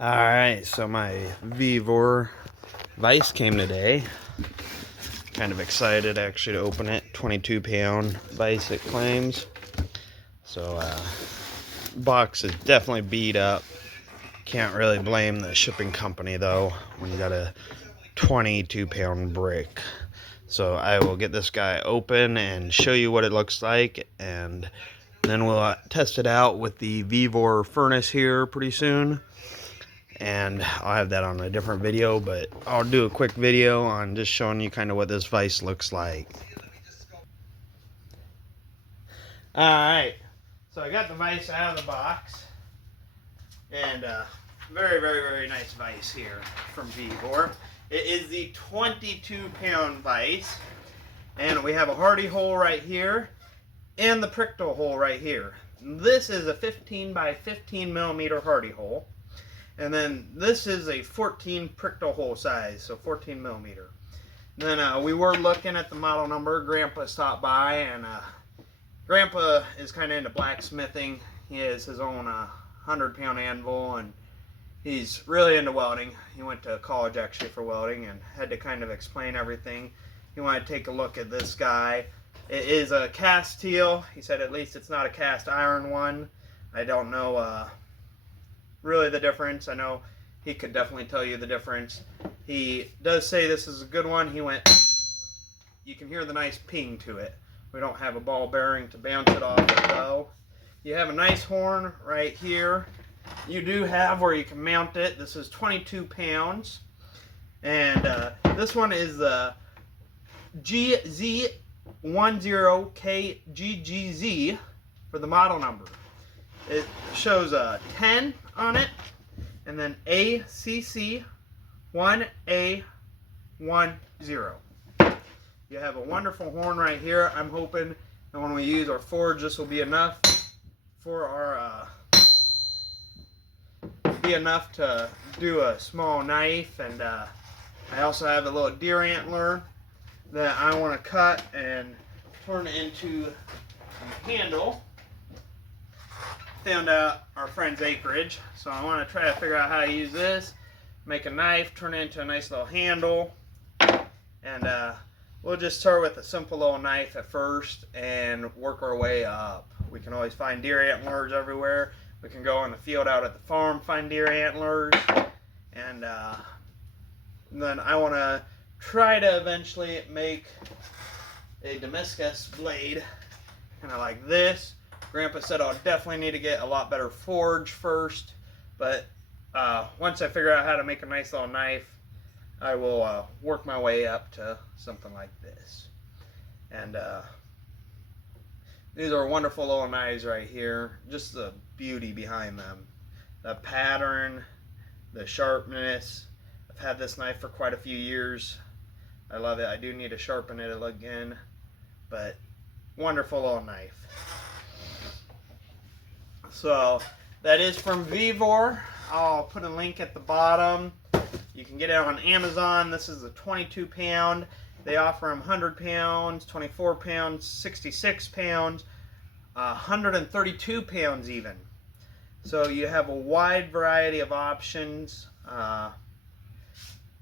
Alright, so my Vevor vise came today. Kind of excited actually to open it. 22-pound vise it claims. So box is definitely beat up. Can't really blame the shipping company though when you got a 22-pound brick. So I will get this guy open and show you what it looks like, and then we'll test it out with the Vevor furnace here pretty soon. And I'll have that on a different video, but I'll do a quick video on just showing you kind of what this vise looks like. Alright, so I got the vise out of the box, and very nice vise here from Vevor. It is the 22-pound vise, and we have a hardy hole right here and the pricked hole right here. This is a 15 by 15 millimeter hardy hole. And then this is a 14 pricked hole size, so 14 millimeter. And then we were looking at the model number. Grandpa stopped by, and Grandpa is kind of into blacksmithing. He has his own 100-pound anvil, and he's really into welding. He went to college actually for welding and had to kind of explain everything. He wanted to take a look at this guy. It is a cast steel. He said at least it's not a cast iron one. I don't know really the difference. I know he could definitely tell you the difference. He does say this is a good one. He went, you can hear the nice ping to it. We don't have a ball bearing to bounce it off though. You have a nice horn right here. You do have where you can mount it. This is 22 pounds. And this one is the GZ10KGGZ for the model number. It shows a 10 on it, and then ACC1A10. You have a wonderful horn right here. I'm hoping that when we use our forge, this will be enough for our to do a small knife. And I also have a little deer antler that I want to cut and turn into a handle. Found out our friend's acreage, so I want to try to figure out how to use this, make a knife, turn it into a nice little handle, and we'll just start with a simple little knife at first and work our way up. We can always find deer antlers everywhere. We can go in the field out at the farm, find deer antlers, and then I want to try to eventually make a Damascus blade, kind of like this. Grandpa said I'll definitely need to get a lot better forge first, but once I figure out how to make a nice little knife, I will work my way up to something like this. And these are wonderful little knives right here. Just the beauty behind them. The pattern, the sharpness. I've had this knife for quite a few years. I love it. I do need to sharpen it again, but wonderful little knife. So that is from Vevor. I'll put a link at the bottom. You can get it on Amazon. This is a 22-pound. They offer them 100 pounds, 24 pounds, 66 pounds, 132 pounds even. So you have a wide variety of options.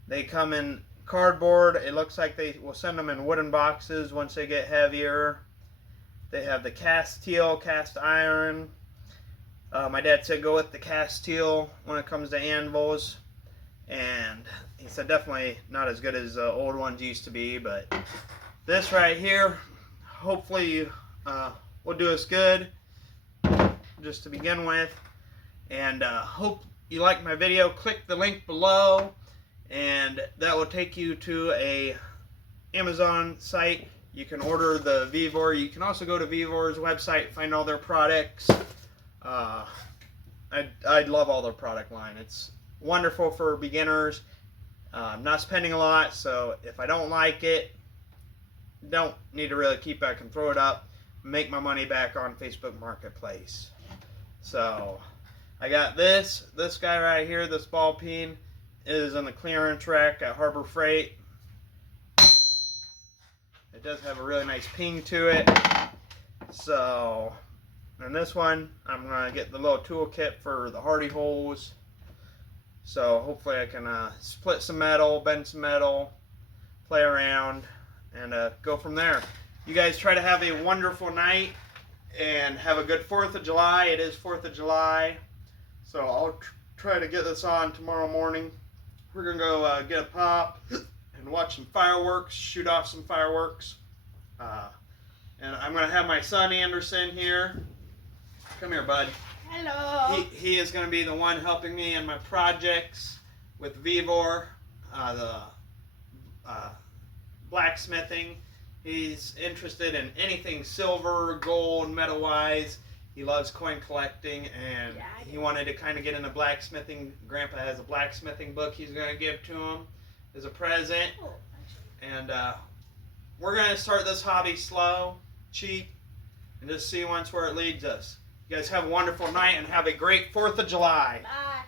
They come in cardboard. It looks like they will send them in wooden boxes once they get heavier. They have the cast steel, cast iron. My dad said go with the cast steel when it comes to anvils, and he said definitely not as good as old ones used to be, but this right here hopefully will do us good just to begin with. And hope you like my video. Click the link below, and that will take you to a Amazon site. You can order the Vevor. You can also go to Vevor's website, find all their products. I love all their product line. It's wonderful for beginners. I'm not spending a lot, so if I don't like it, don't need to really keep it. I can throw it up, make my money back on Facebook Marketplace. So I got this guy right here. This ball peen is on the clearance rack at Harbor Freight. It does have a really nice ping to it. So, and this one, I'm going to get the little tool kit for the hardy holes. So hopefully I can split some metal, bend some metal, play around, and go from there. You guys try to have a wonderful night and have a good 4th of July. It is 4th of July. So I'll try to get this on tomorrow morning. We're going to go get a pop and watch some fireworks, shoot off some fireworks. And I'm going to have my son Anderson here. Come here, bud. Hello. He is going to be the one helping me in my projects with Vevor, the blacksmithing. He's interested in anything silver, gold, metal-wise. He loves coin collecting, and he wanted to kind of get into blacksmithing. Grandpa has a blacksmithing book he's going to give to him as a present. And we're going to start this hobby slow, cheap, and just see once where it leads us. You guys have a wonderful night and have a great 4th of July. Bye.